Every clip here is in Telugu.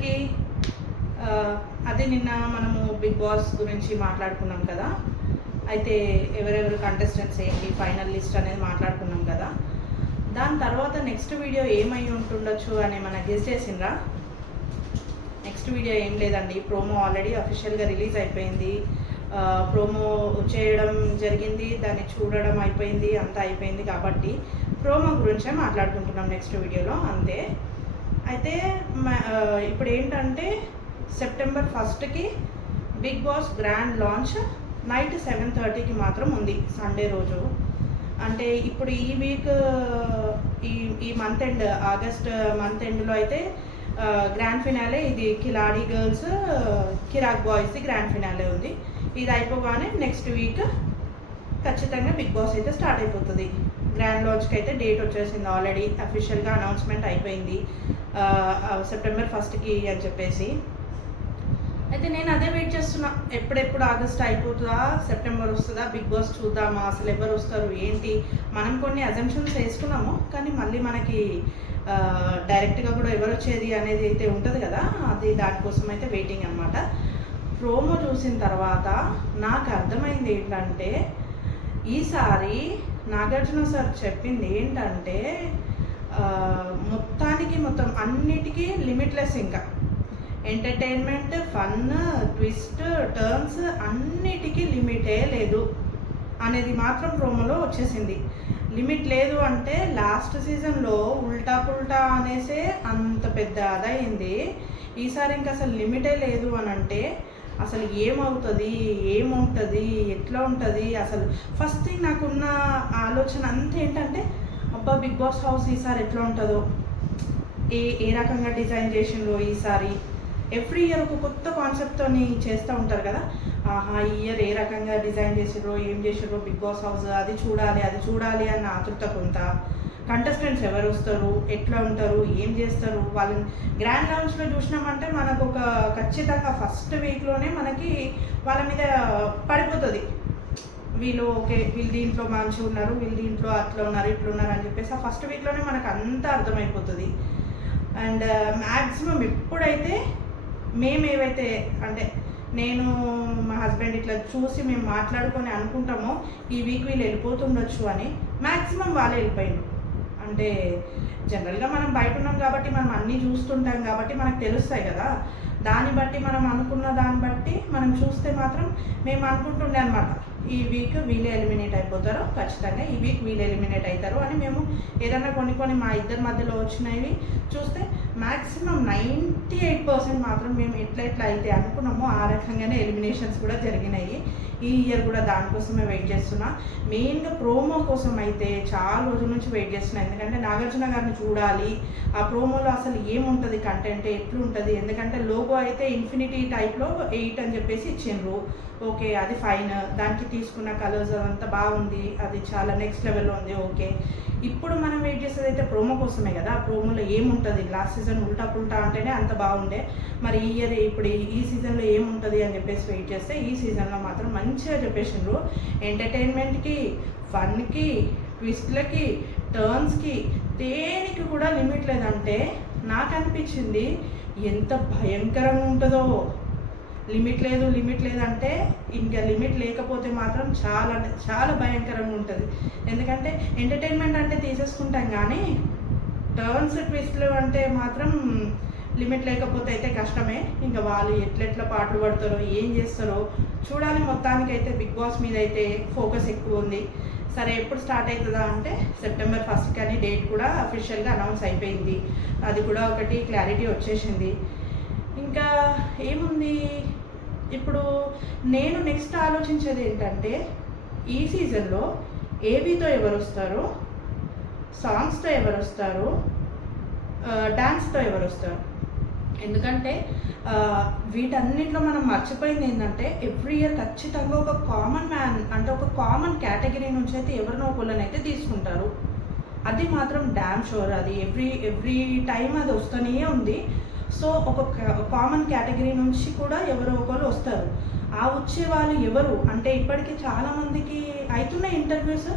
అందరికీ. అదే నిన్న మనము బిగ్ బాస్ గురించి మాట్లాడుకున్నాం కదా. అయితే ఎవరెవరు కంటెస్టెంట్స్ ఏంటి, ఫైనల్ లిస్ట్ అనేది మాట్లాడుకున్నాం కదా. దాని తర్వాత నెక్స్ట్ వీడియో ఏమై ఉంటుండొచ్చు అని మన గెస్ చేసిండ్రా? నెక్స్ట్ వీడియో ఏం లేదండి, ప్రోమో ఆల్రెడీ అఫీషియల్గా రిలీజ్ అయిపోయింది. ప్రోమో చేయడం జరిగింది, దాన్ని చూడడం అయిపోయింది, అంతా అయిపోయింది. కాబట్టి ప్రోమో గురించే మాట్లాడుకుంటున్నాం నెక్స్ట్ వీడియోలో, అంతే. అయితే ఇప్పుడు ఏంటంటే సెప్టెంబర్ 1కి Big Boss grand launch night 7:30కి మాత్రం ఉంది, సండే రోజు. అంటే ఇప్పుడు ఈ వీక్ ఈ మంత్ ఎండ్, ఆగస్ట్ మంత్ ఎండ్లో అయితే గ్రాండ్ ఫినాలే ఇది. కిలాడి గర్ల్స్ కిరాక్ బాయ్స్ది గ్రాండ్ ఫినాలే ఉంది. ఇది అయిపోగానే నెక్స్ట్ వీక్ ఖచ్చితంగా బిగ్ బాస్ అయితే స్టార్ట్ అయిపోతుంది. గ్రాండ్ లాంచ్కి అయితే డేట్ వచ్చేసింది, ఆల్రెడీ అఫీషియల్గా అనౌన్స్మెంట్ అయిపోయింది సెప్టెంబర్ 1కి అని చెప్పేసి. అయితే నేను అదే వెయిట్ చేస్తున్నా, ఎప్పుడెప్పుడు ఆగస్ట్ అయిపోతుందా, సెప్టెంబర్ వస్తుందా, బిగ్ బాస్ చూద్దామా, అసలు ఎవరు వస్తారు ఏంటి. మనం కొన్ని అజంప్షన్స్ వేసుకున్నాము, కానీ మళ్ళీ మనకి డైరెక్ట్గా కూడా ఎవరు వచ్చేది అనేది అయితే ఉంటుంది కదా, అది దానికోసం అయితే వెయిటింగ్ అనమాట. ప్రోమో చూసిన తర్వాత నాకు అర్థమైంది ఏంటంటే, ఈసారి నాగార్జున సార్ చెప్పింది ఏంటంటే మొత్తం అన్నిటికీ లిమిట్లెస్, ఇంకా ఎంటర్టైన్మెంట్, ఫన్, ట్విస్ట్, టర్న్స్ అన్నిటికీ లిమిటే లేదు అనేది మాత్రం ప్రోమోలో వచ్చేసింది. లిమిట్ లేదు అంటే లాస్ట్ సీజన్లో ఉల్టా పుల్టా అనేసే అంత పెద్ద అదయింది. ఈసారి ఇంకా అసలు లిమిటే లేదు అని అంటే అసలు ఏమవుతుంది, ఎట్లా ఉంటుంది. అసలు ఫస్ట్ థింగ్ నాకున్న ఆలోచన అంతా ఏంటంటే, అబ్బా బిగ్ బాస్ హౌస్ ఈసారి ఎట్లా ఉంటుందో, ఏ రకంగా డిజైన్ చేసిండ్రో ఈసారి. ఎవ్రీ ఇయర్ ఒక కొత్త కాన్సెప్ట్తో చేస్తూ ఉంటారు కదా. ఈ ఇయర్ ఏ రకంగా డిజైన్ చేసిర్రో, ఏం చేసిర్రో బిగ్ బాస్ హౌస్, అది చూడాలి అన్న ఆతృత కొంత. కంటెస్టెంట్స్ ఎవరు వస్తారు, ఎట్లా ఉంటారు, ఏం చేస్తారు, వాళ్ళని గ్రాండ్ లాంచ్లో చూసినామంటే మనకు ఒక ఖచ్చితంగా ఫస్ట్ వీక్లోనే మనకి వాళ్ళ మీద పడిపోతుంది. వీళ్ళు దీంట్లో మంచిగా ఉన్నారు, వీళ్ళు దీంట్లో అట్లా ఉన్నారు, ఇట్లా ఉన్నారు అని చెప్పేసి ఆ ఫస్ట్ వీక్లోనే మనకు అంతా అర్థమైపోతుంది. అండ్ మ్యాక్సిమం ఎప్పుడైతే ఏవైతే అంటే నేను మా హస్బెండ్ ఇట్లా చూసి మేము మాట్లాడుకొని అనుకుంటామో ఈ వీక్ వీళ్ళు వెళ్ళిపోతుండొచ్చు అని, మ్యాక్సిమం వాళ్ళే వెళ్ళిపోయిండు. అంటే జనరల్గా మనం బయట ఉన్నాం కాబట్టి మనం అన్నీ చూస్తుంటాం కాబట్టి మనకు తెలుస్తాయి కదా. దాన్ని బట్టి మనం అనుకున్న దాన్ని బట్టి మనం చూస్తే మాత్రం మేము అనుకుంటుండే అనమాట, ఈ వీక్ వీళ్ళే ఎలిమినేట్ అయిపోతారు, ఖచ్చితంగా ఈ వీక్ వీళ్ళు ఎలిమినేట్ అవుతారు అని. మేము ఏదన్నా కొన్ని మా ఇద్దరి మధ్యలో వచ్చినవి చూస్తే మ్యాక్సిమం 98% మాత్రం మేము ఎట్లా అయితే అనుకున్నామో ఆ రకంగానే ఎలిమినేషన్స్ కూడా జరిగినాయి. ఈ ఇయర్ కూడా దానికోసమే వెయిట్ చేస్తున్నా. మెయిన్గా ప్రోమో కోసం అయితే చాలా రోజుల నుంచి వెయిట్ చేస్తున్నా, ఎందుకంటే నాగార్జున గారిని చూడాలి. ఆ ప్రోమోలో అసలు ఏముంటుంది, కంటెంట్ ఎట్లుంటుంది. ఎందుకంటే లోగో అయితే ఇన్ఫినిటీ టైప్లో 8 అని చెప్పేసి ఇచ్చిండ్రు. ఓకే, అది ఫైన్. దానికి తీసుకున్న కలర్స్ అదంతా బాగుంది, అది చాలా నెక్స్ట్ లెవెల్లో ఉంది. ఓకే, ఇప్పుడు మనం వెయిట్ చేసేది అయితే ప్రోమో కోసమే కదా. ఆ ప్రోమోలో ఏముంటుంది, లాస్ట్ సీజన్ ఉల్టా పుల్టా అంటేనే అంత బాగుండే, మరి ఈ ఇయర్ ఇప్పుడు ఈ సీజన్లో ఏముంటుంది అని చెప్పేసి వెయిట్ చేస్తే ఈ సీజన్లో మాత్రం మంచిగా చెప్పేసిండ్రు. ఎంటర్టైన్మెంట్కి, ఫన్కి, ట్విస్ట్లకి, టర్న్స్కి దేనికి కూడా లిమిట్ లేదంటే నాకు అనిపించింది ఎంత భయంకరంగా ఉంటుందో. లిమిట్ లేదంటే ఇంకా లిమిట్ లేకపోతే మాత్రం చాలా చాలా భయంకరంగా ఉంటుంది. ఎందుకంటే ఎంటర్టైన్మెంట్ అంటే తీసేసుకుంటాం, కానీ టర్న్స్, ట్విస్ట్లు అంటే మాత్రం లిమిట్ లేకపోతే అయితే కష్టమే. ఇంకా వాళ్ళు ఎట్లా పాటలు పడతారో, ఏం చేస్తారో చూడాలి. మొత్తానికైతే బిగ్ బాస్ మీద అయితే ఫోకస్ ఎక్కువ ఉంది. సరే, ఎప్పుడు స్టార్ట్ అవుతుందా అంటే సెప్టెంబర్ 1కి అని డేట్ కూడా అఫీషియల్గా అనౌన్స్ అయిపోయింది. అది కూడా ఒకటి క్లారిటీ వచ్చేసింది. ఇంకా ఏముంది, ఇప్పుడు నేను నెక్స్ట్ ఆలోచించేది ఏంటంటే, ఈ సీజన్లో ఏబీతో ఎవరు వస్తారు, సాంగ్స్తో ఎవరు వస్తారు, డాన్స్తో ఎవరు వస్తారు. ఎందుకంటే వీటన్నింటిలో మనం మర్చిపోయింది ఏంటంటే, ఎవ్రీ ఇయర్ ఖచ్చితంగా ఒక కామన్ మ్యాన్ అంటే ఒక కామన్ కేటగిరీ నుంచి అయితే ఎవరినో ఒకళ్ళని అయితే తీసుకుంటారు. అది మాత్రం డ్యామ్ షూర్. అది ఎవ్రీ టైం అది వస్తూనే ఉంది. సో ఒక కామన్ కేటగిరీ నుంచి కూడా ఎవరో ఒకరు వస్తారు. ఆ వచ్చే వాళ్ళు ఎవరు అంటే ఇప్పటికీ చాలామందికి అవుతున్నాయి ఇంటర్వ్యూస్,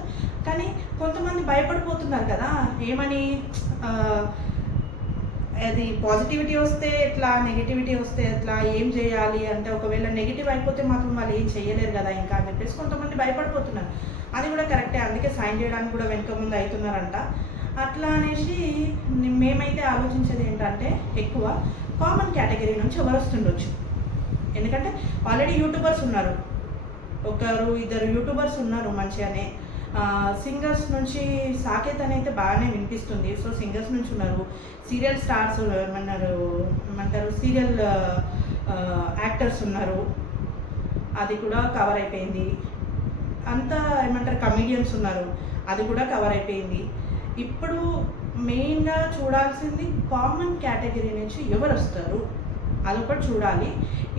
కానీ కొంతమంది భయపడిపోతున్నారు కదా. ఏమని అది పాజిటివిటీ వస్తే ఎట్లా, నెగిటివిటీ వస్తే ఎట్లా, ఏం చేయాలి అంటే ఒకవేళ నెగిటివ్ అయిపోతే మాత్రం వాళ్ళు ఏం చేయలేరు కదా ఇంకా అని చెప్పేసి కొంతమంది భయపడిపోతున్నారు. అది కూడా కరెక్టే, అందుకే సాయం చేయడానికి కూడా వెనుక ముందు అవుతున్నారంట. అట్లా అనేసి మేమైతే ఆలోచించేది ఏంటంటే ఎక్కువ కామన్ కేటగిరీ నుంచి ఎవరు వస్తుండొచ్చు. ఎందుకంటే ఆల్రెడీ యూట్యూబర్స్ ఉన్నారు, ఒకరు ఇద్దరు యూట్యూబర్స్ ఉన్నారు మంచిగానే. సింగర్స్ నుంచి సాకేత్ అని అయితే బాగానే వినిపిస్తుంది. సో సింగర్స్ నుంచి ఉన్నారు, సీరియల్ స్టార్స్ ఏమంటారు సీరియల్ యాక్టర్స్ ఉన్నారు, అది కూడా కవర్ అయిపోయింది. అంతా ఏమంటారు కమెడియన్స్ ఉన్నారు, అది కూడా కవర్ అయిపోయింది. ఇప్పుడు మెయిన్గా చూడాల్సింది కామన్ కేటగిరీ నుంచి ఎవరు వస్తారు, అదొకటి చూడాలి.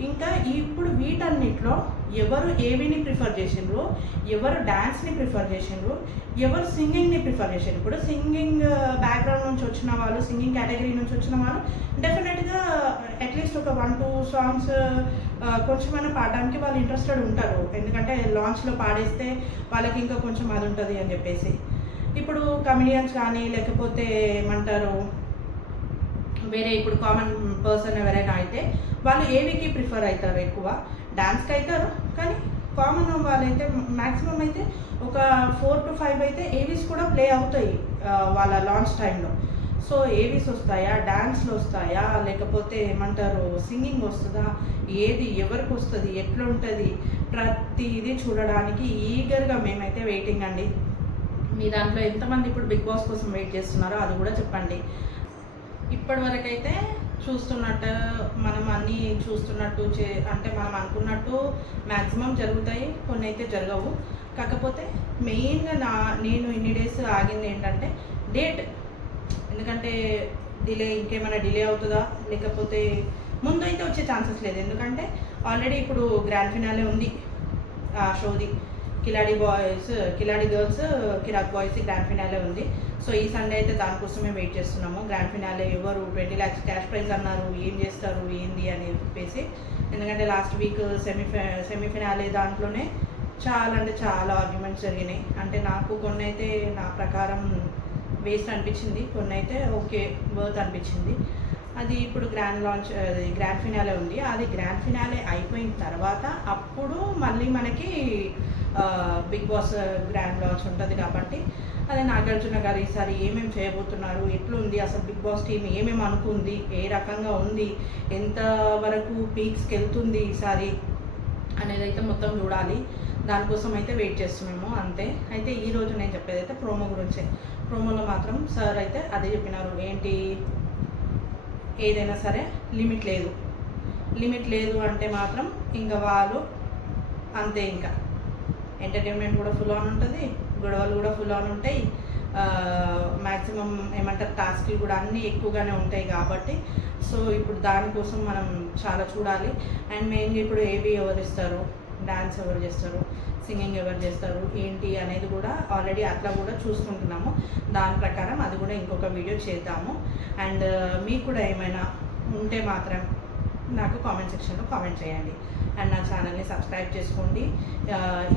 ఇంకా ఇప్పుడు వీటన్నిటిలో ఎవరు ఏవిని ప్రిఫర్ చేసిండ్రు, ఎవరు డ్యాన్స్ని ప్రిఫర్ చేసిండ్రు, ఎవరు సింగింగ్ని ప్రిఫర్ చేసిండ్రు. ఇప్పుడు సింగింగ్ బ్యాక్గ్రౌండ్ నుంచి వచ్చిన వాళ్ళు, సింగింగ్ కేటగిరీ నుంచి వచ్చిన వాళ్ళు డెఫినెట్గా అట్లీస్ట్ ఒక 1-2 సాంగ్స్ కొంచెమైనా పాడడానికి వాళ్ళు ఇంట్రెస్టెడ్ ఉంటారు. ఎందుకంటే లాంచ్లో పాడేస్తే వాళ్ళకి ఇంకా కొంచెం అది ఉంటుంది అని చెప్పేసి. ఇప్పుడు కమెడియన్స్ కానీ లేకపోతే ఏమంటారు వేరే ఇప్పుడు కామన్ పర్సన్ ఎవరైనా అయితే వాళ్ళు ఏవికి ప్రిఫర్ అవుతారు, ఎక్కువ డాన్స్కి అవుతారు. కానీ కామన్ వాళ్ళైతే మ్యాక్సిమం అయితే ఒక 4 to 5 అయితే ఏవీస్ కూడా ప్లే అవుతాయి వాళ్ళ లాంచ్ టైంలో. సో ఏవీస్ వస్తాయా, డాన్స్లు వస్తాయా, లేకపోతే ఏమంటారు సింగింగ్ వస్తుందా, ఏది ఎవరికి వస్తుంది, ఎట్లా ఉంటుంది, ప్రతిదీ చూడడానికి ఈగర్గా మేమైతే వెయిటింగ్ అండి. మీ దాంట్లో ఎంతమంది ఇప్పుడు బిగ్ బాస్ కోసం వెయిట్ చేస్తున్నారో అది కూడా చెప్పండి. ఇప్పటి వరకు అయితే చూస్తున్నట్టు మనం అన్నీ చూస్తున్నట్టు అంటే మనం అనుకున్నట్టు మ్యాక్సిమం జరుగుతాయి, కొన్ని అయితే జరగవు. కాకపోతే మెయిన్గా నేను ఇన్ని డేస్ ఆగింది ఏంటంటే డేట్. ఎందుకంటే ఇంకేమైనా డిలే అవుతుందా, లేకపోతే ముందు అయితే వచ్చే ఛాన్సెస్ లేదు. ఎందుకంటే ఆల్రెడీ ఇప్పుడు గ్రాండ్ ఫినాలే ఉంది ఆ షోది. కిలాడి గర్ల్స్ కిరాక్ బాయ్స్ గ్రాండ్ ఫినాలే ఉంది. సో ఈ సండే అయితే దానికోసమే వెయిట్ చేస్తున్నాము. గ్రాండ్ ఫినాలే ఎవరు 20 lakhs క్యాష్ ప్రైజ్ అన్నారు, ఏం చేస్తారు ఏంది అని చెప్పేసి. ఎందుకంటే లాస్ట్ వీక్ సెమీఫినాలే దాంట్లోనే చాలా ఆర్గ్యుమెంట్స్ జరిగినాయి. అంటే నాకు కొన్ని అయితే నా ప్రకారం వేస్ట్ అనిపించింది, కొన్ని అయితే ఓకే వర్త్ అనిపించింది. అది ఇప్పుడు గ్రాండ్ ఫినాలే ఉంది. అది గ్రాండ్ ఫినాలే అయిపోయిన తర్వాత అప్పుడు మళ్ళీ మనకి బిగ్ బాస్ గ్రాండ్ లాంచ్ ఉంటుంది. కాబట్టి అదే నాగార్జున గారు ఈసారి ఏమేమి చేయబోతున్నారు, ఎట్లుంది, అసలు బిగ్ బాస్ టీం ఏమేమి అనుకుంది, ఏ రకంగా ఉంది, ఎంతవరకు పీక్స్కి వెళ్తుంది ఈసారి అనేది అయితే మొత్తం చూడాలి. దానికోసం అయితే వెయిట్ చేస్తున్నాము అంతే. అయితే ఈరోజు నేను చెప్పేది అయితే ప్రోమో గురించే. ప్రోమోలో మాత్రం సార్ అయితే అదే చెప్పినారు, ఏంటి ఏదైనా సరే లిమిట్ లేదు అంటే మాత్రం ఇంకా వాళ్ళు అంతే. ఇంకా ఎంటర్టైన్మెంట్ కూడా ఫుల్ ఆన్ ఉంటుంది, గొడవలు కూడా ఫుల్ ఆన్ ఉంటాయి, మ్యాక్సిమం ఏమంటారు టాస్క్లు కూడా అన్నీ ఎక్కువగానే ఉంటాయి. కాబట్టి సో ఇప్పుడు దానికోసం మనం చాలా చూడాలి. అండ్ మెయిన్గా ఇప్పుడు ఏవి ఎవరు ఇస్తారు, డాన్స్ ఎవరు చేస్తారు, సింగింగ్ ఎవరు చేస్తారు ఏంటి అనేది కూడా ఆల్రెడీ అట్లా కూడా చూసుకుంటున్నాము. దాని ప్రకారం అది కూడా ఇంకొక వీడియో చేద్దాము. అండ్ మీకు కూడా ఏమైనా ఉంటే మాత్రం నాకు కామెంట్ సెక్షన్లో కామెంట్ చేయండి. అండ్ నా ఛానల్ని సబ్స్క్రైబ్ చేసుకోండి.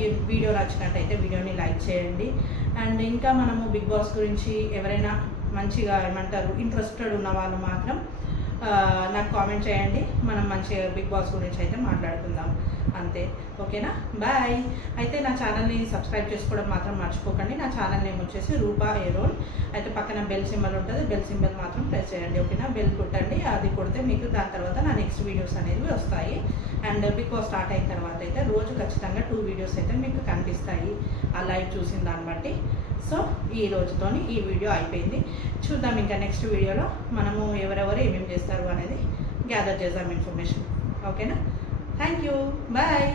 ఈ వీడియో నచ్చినట్టయితే వీడియోని లైక్ చేయండి. అండ్ ఇంకా మనము బిగ్ బాస్ గురించి ఎవరైనా మంచిగా ఏమంటారు ఇంట్రెస్టెడ్ ఉన్న వాళ్ళు మాత్రం నాకు కామెంట్ చేయండి. మనం మంచిగా బిగ్ బాస్ గురించి అయితే మాట్లాడుకుందాం అంతే. ఓకేనా, బాయ్. అయితే నా ఛానల్ని సబ్స్క్రైబ్ చేసుకోవడం మాత్రం మర్చిపోకండి. నా ఛానల్ నేమ్ వచ్చేసి రూపా ఏరోల్. అయితే పక్కన బెల్ సింబల్ ఉంటుంది, బెల్ సింబల్ మాత్రం ప్రెస్ చేయండి. ఓకేనా, బెల్ కొట్టండి. అది కొడితే మీకు దాని తర్వాత నా నెక్స్ట్ వీడియోస్ అనేవి వస్తాయి. అండ్ బిగ్ బాస్ స్టార్ట్ అయిన తర్వాత అయితే రోజు ఖచ్చితంగా 2 వీడియోస్ అయితే మీకు కనిపిస్తాయి ఆ లైవ్ చూసిన దాన్ని బట్టి. సో ఈ రోజుతోని ఈ వీడియో అయిపోయింది. చూద్దాం ఇంకా నెక్స్ట్ వీడియోలో మనము ఎవరెవరు ఏమేమి చేస్తారు అనేది గ్యాదర్ చేద్దాం ఇన్ఫర్మేషన్. ఓకేనా, థ్యాంక్ యూ, బాయ్.